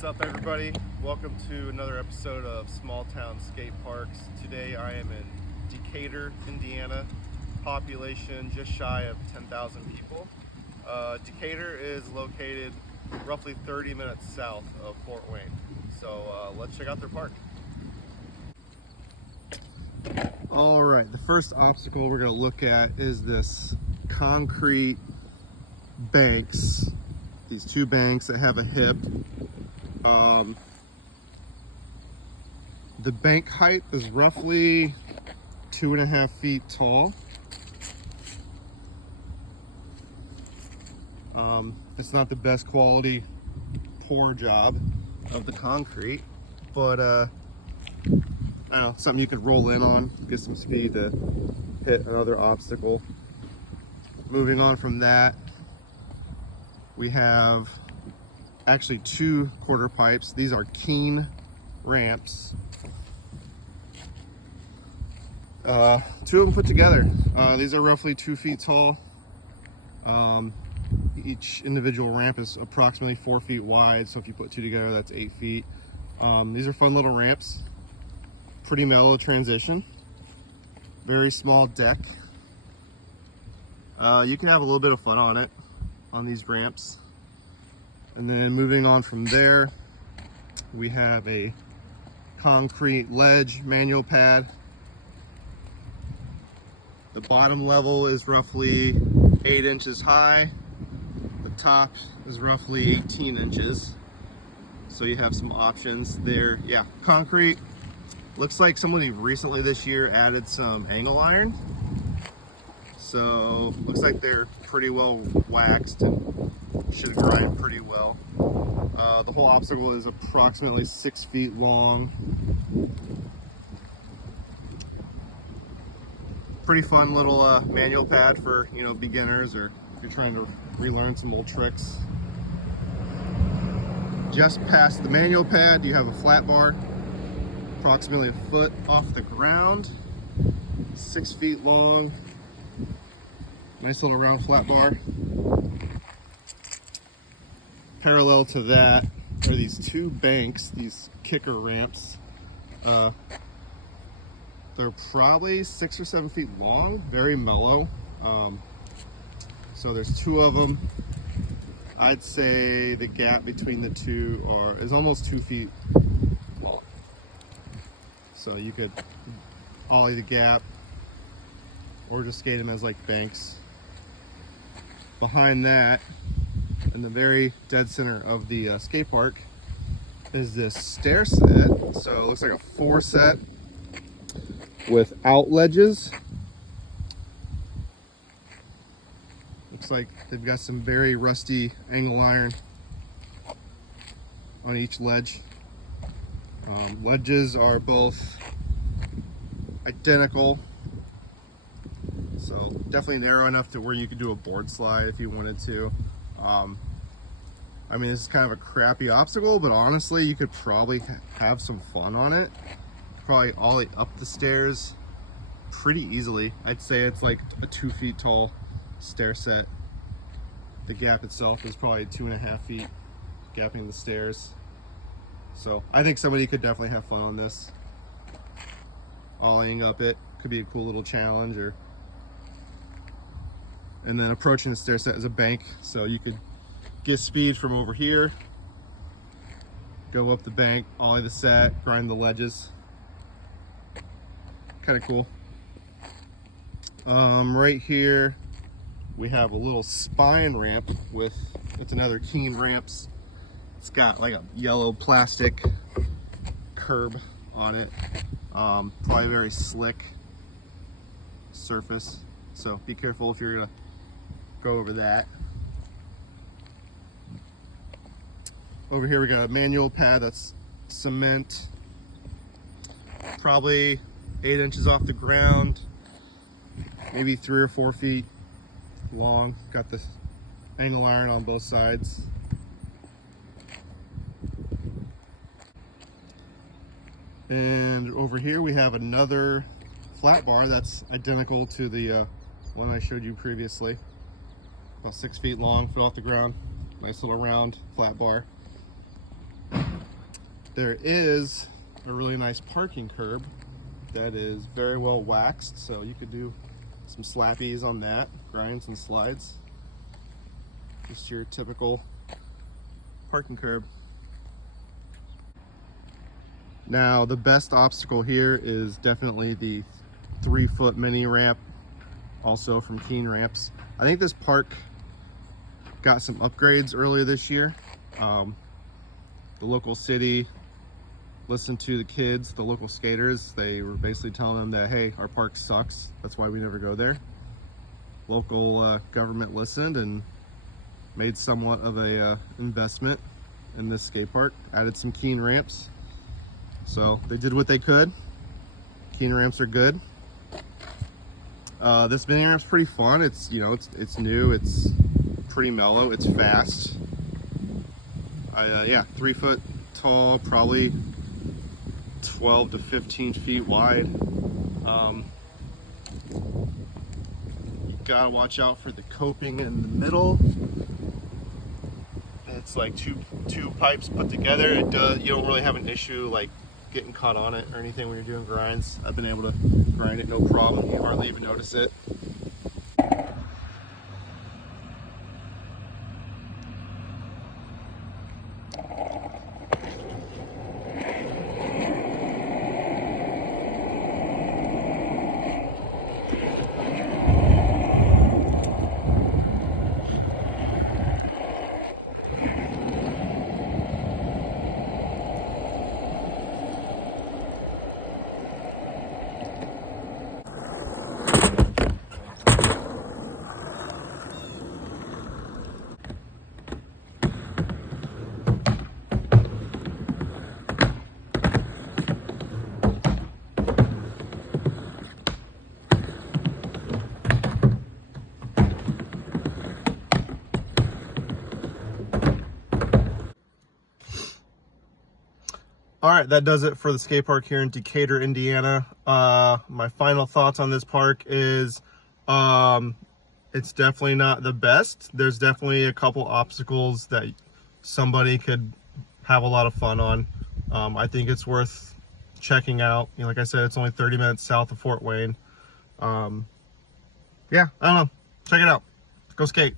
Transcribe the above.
What's up, everybody? Welcome to another episode of Small Town Skate Parks. Today I am in Decatur, Indiana. Population just shy of 10,000 people. Decatur is located roughly 30 minutes south of Fort Wayne. So let's check out their park. All right, the first obstacle we're going to look at is this concrete banks. These two banks that have a hip. The bank height is roughly 2.5 feet tall. It's not the best quality pour job of the concrete, but I don't know, something you could roll in on, get some speed to hit another obstacle. Moving on from that, we have actually two quarter pipes. These are Keen ramps. Two of them put together. These are roughly 2 feet tall. Each individual ramp is approximately 4 feet wide, so if you put two together, that's 8 feet. These are fun little ramps. Pretty mellow transition. Very small deck. You can have a little bit of fun on it, on these ramps. And then moving on from there, we have a concrete ledge manual pad. The bottom level is roughly 8 inches high. The top is roughly 18 inches. So you have some options there. Yeah, concrete. Looks like somebody recently this year added some angle iron. So looks like they're pretty well waxed and should grind pretty well. The whole obstacle is approximately 6 feet long. Pretty fun little manual pad for, you know, beginners, or if you're trying to relearn some old tricks. Just past the manual pad, you have a flat bar, approximately 1 foot off the ground, 6 feet long. Nice little round flat bar. Parallel to that are these two banks, these kicker ramps. They're probably 6 or 7 feet long, very mellow. So there's two of them. I'd say the gap between the two is almost 2 feet long. So you could ollie the gap or just skate them as like banks. Behind that, in the very dead center of the skate park, is this stair set. So it looks like a 4 set without ledges. Looks like they've got some very rusty angle iron on each ledge. Ledges are both identical. So definitely narrow enough to where you could do a board slide if you wanted to. I mean, this is kind of a crappy obstacle, but honestly, you could probably have some fun on it. Probably ollie up the stairs pretty easily. I'd say it's like a 2 feet tall stair set. The gap itself is probably 2.5 feet, gapping the stairs. So I think somebody could definitely have fun on this. Ollieing up it could be a cool little challenge, and then approaching the stair set as a bank, so you could get speed from over here, go up the bank, ollie the set, grind the ledges. Kind of cool. Right here we have a little spine ramp with, it's another Keen ramps. It's got like a yellow plastic curb on it. Probably a very slick surface, so be careful if you're gonna go over that. Over here we got a manual pad that's cement, probably 8 inches off the ground, maybe 3 or 4 feet long. Got the angle iron on both sides. And over here we have another flat bar that's identical to the one I showed you previously. About 6 feet long, foot off the ground. Nice little round flat bar. There is a really nice parking curb that is very well waxed, so you could do some slappies on that, grinds and slides. Just your typical parking curb. Now the best obstacle here is definitely the 3-foot mini ramp, also from Keen Ramps. I think this park got some upgrades earlier this year. The local city listened to the kids, the local skaters. They were basically telling them that, hey, our park sucks, that's why we never go there. Local government listened and made somewhat of a investment in this skate park, added some Keen Ramps. So they did what they could. Keen Ramps are good. This mini ramp's pretty fun. It's, you know, it's new, it's pretty mellow, it's fast. Yeah, 3 foot tall, probably 12 to 15 feet wide. You gotta watch out for the coping in the middle. It's like two pipes put together. You don't really have an issue like getting caught on it or anything when you're doing grinds. I've been able to grind it no problem. You hardly even notice it. All right, that does it for the skate park here in Decatur, Indiana. My final thoughts on this park is it's definitely not the best. There's definitely a couple obstacles that somebody could have a lot of fun on. I think it's worth checking out. You know, like I said, it's only 30 minutes south of Fort Wayne. Yeah, I don't know. Check it out. Go skate.